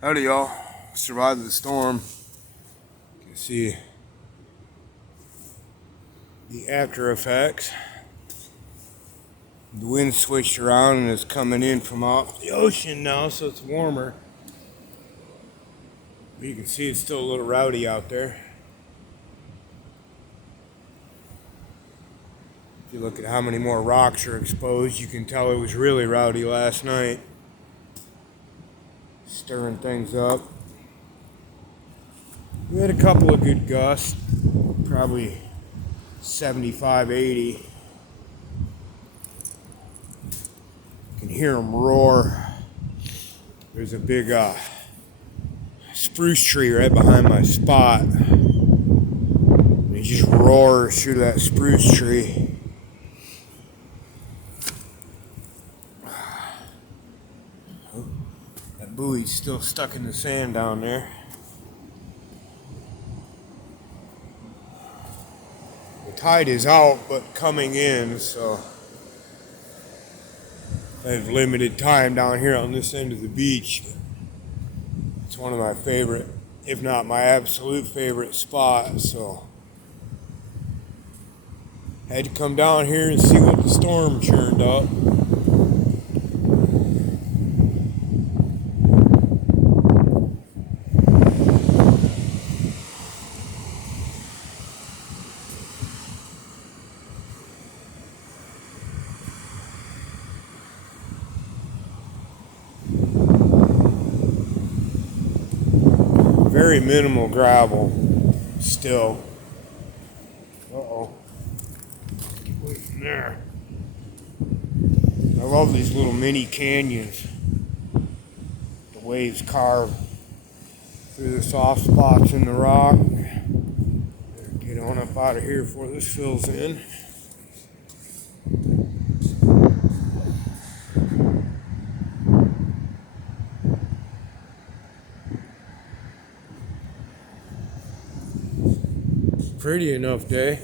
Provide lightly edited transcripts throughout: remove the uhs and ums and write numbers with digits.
Howdy y'all, survived the storm. You can see the after effects. The wind switched around and is coming in from off the ocean now, so it's warmer. But you can see it's still a little rowdy out there. If you look at how many more rocks are exposed, you can tell it was really rowdy last night. Stirring things up. We had a couple of good gusts, probably 75, 80. You can hear them roar. There's a big spruce tree right behind my spot. And it just roars through that spruce tree. That buoy's still stuck in the sand down there. The tide is out but coming in, so I have limited time down here on this end of the beach. It's one of my favorite, if not my absolute favorite spot, so I had to come down here and see what the storm churned up. Very minimal gravel still. Uh-oh. Wait in there. I love these little mini canyons. The waves carve through the soft spots in the rock. Get on up out of here before this fills in. Pretty enough day.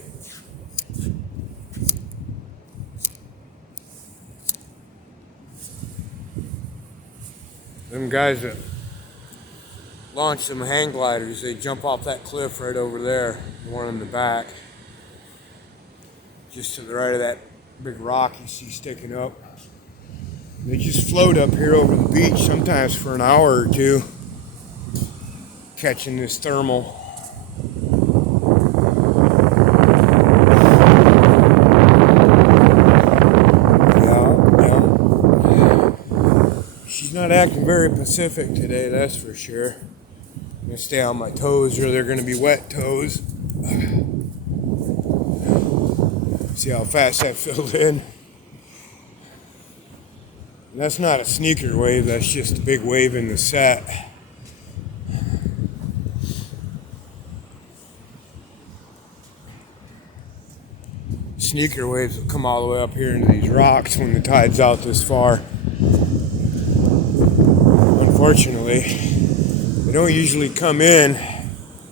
Them guys that launch them hang gliders, they jump off that cliff right over there, the one in the back. Just to the right of that big rock you see sticking up. They just float up here over the beach sometimes for an hour or two, catching this thermal. She's not acting very Pacific today, that's for sure. I'm gonna stay on my toes or they're gonna be wet toes. See how fast that filled in? And that's not a sneaker wave, that's just a big wave in the set. Sneaker waves will come all the way up here into these rocks when the tide's out this far. Unfortunately, they don't usually come in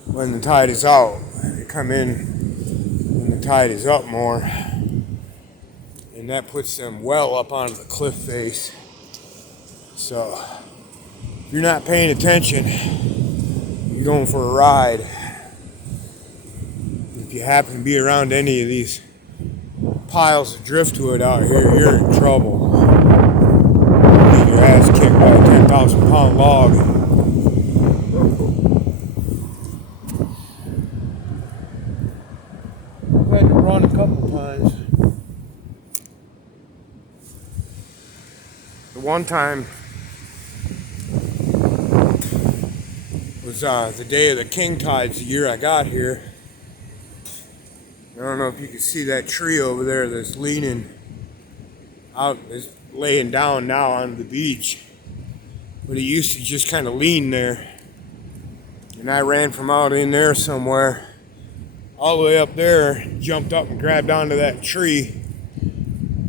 when the tide is out. They come in when the tide is up more. And that puts them well up onto the cliff face. So, if you're not paying attention, you're going for a ride. If you happen to be around any of these piles of driftwood out here, you're in trouble. You get your ass kicked by a 10,000-pound log. I've had to run a couple times. The one time was the day of the king tides the year I got here. I don't know if you can see that tree over there that's leaning out, is laying down now on the beach. But it used to just kind of lean there. And I ran from out in there somewhere all the way up there, jumped up and grabbed onto that tree,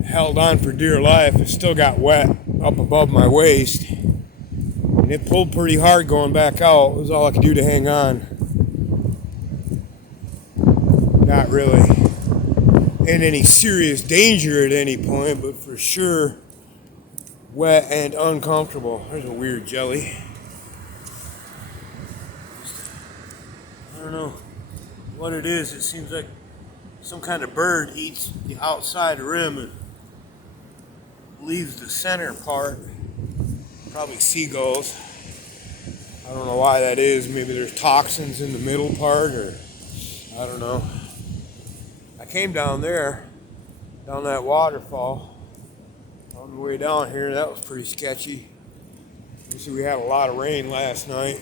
held on for dear life. It still got wet up above my waist. And it pulled pretty hard going back out. It was all I could do to hang on. Not really in any serious danger at any point, but for sure wet and uncomfortable. There's a weird jelly. don't know what it is. It seems like some kind of bird eats the outside rim and leaves the center part. Probably seagulls. I don't know why that is. Maybe there's toxins in the middle part, or I don't know. I came down there, down that waterfall, on the way down here. That was pretty sketchy. You see, we had a lot of rain last night.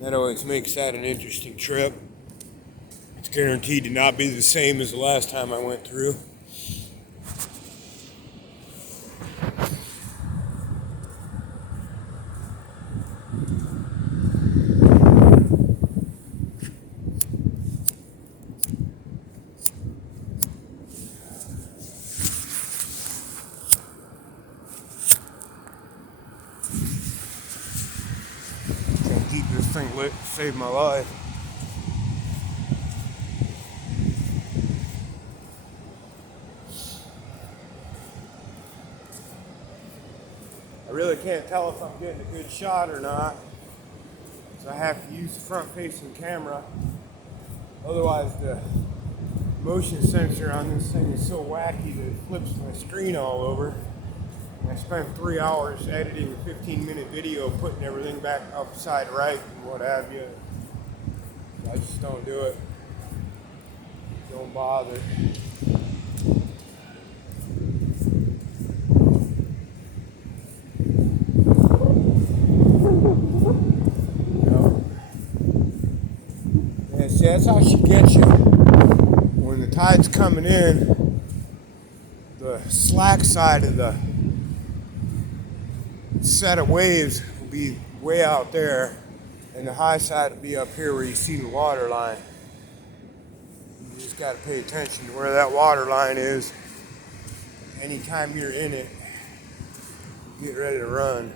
That always makes that an interesting trip. It's guaranteed to not be the same as the last time I went through. Can't keep this thing lit to save my life. I really can't tell if I'm getting a good shot or not, so I have to use the front-facing camera. Otherwise, the motion sensor on this thing is so wacky that it flips my screen all over. And I spent 3 hours editing a 15-minute video, putting everything back upside right and what have you. So I just don't do it. Don't bother. Yeah, see, that's how she gets you. When the tide's coming in, the slack side of the set of waves will be way out there, and the high side will be up here where you see the water line. You just got to pay attention to where that water line is. Anytime you're in it, get ready to run.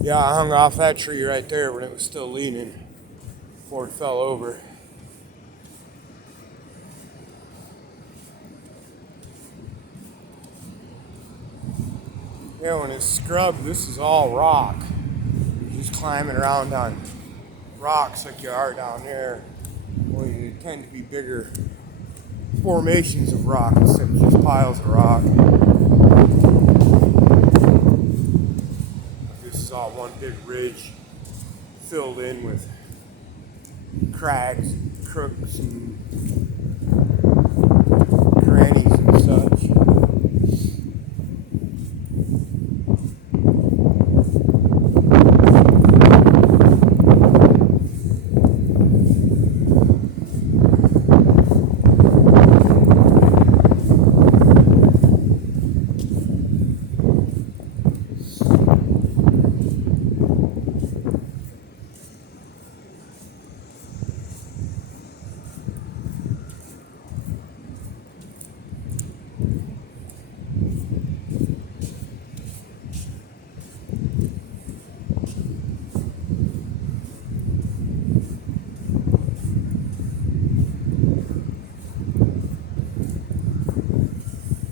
Yeah, I hung off that tree right there when it was still leaning before it fell over. Yeah, when it's scrubbed, this is all rock. You're just climbing around on rocks like you are down there. Well, they tend to be bigger formations of rock instead of just piles of rock. This is all one big ridge filled in with crags, crooks, and crannies and such.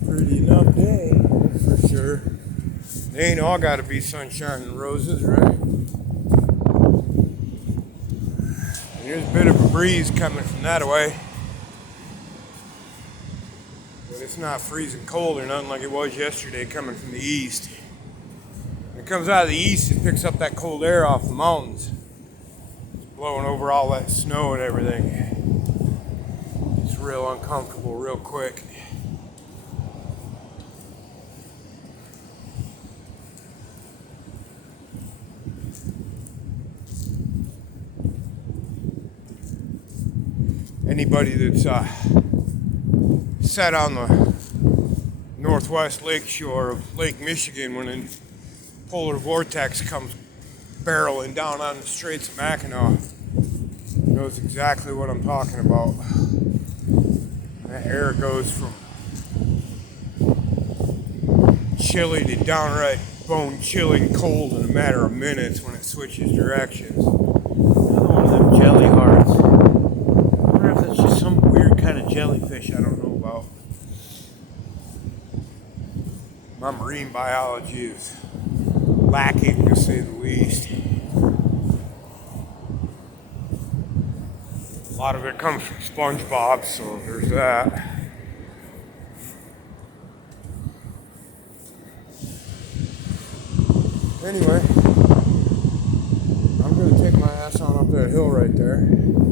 Pretty enough day, for sure. They ain't all got to be sunshine and roses, right? There's a bit of a breeze coming from that way. But it's not freezing cold or nothing like it was yesterday coming from the east. When it comes out of the east, it picks up that cold air off the mountains. It's blowing over all that snow and everything. It's real uncomfortable real quick. Anybody that's sat on the northwest lake shore of Lake Michigan when a polar vortex comes barreling down on the Straits of Mackinac knows exactly what I'm talking about. That air goes from chilly to downright bone-chilling cold in a matter of minutes when it switches directions. Another one of them jelly hearts. I wonder if that's just some weird kind of jellyfish I don't know about. My marine biology is lacking, to say the least. A lot of it comes from SpongeBob, so there's that. Anyway, I'm going to take my ass on up that hill right there.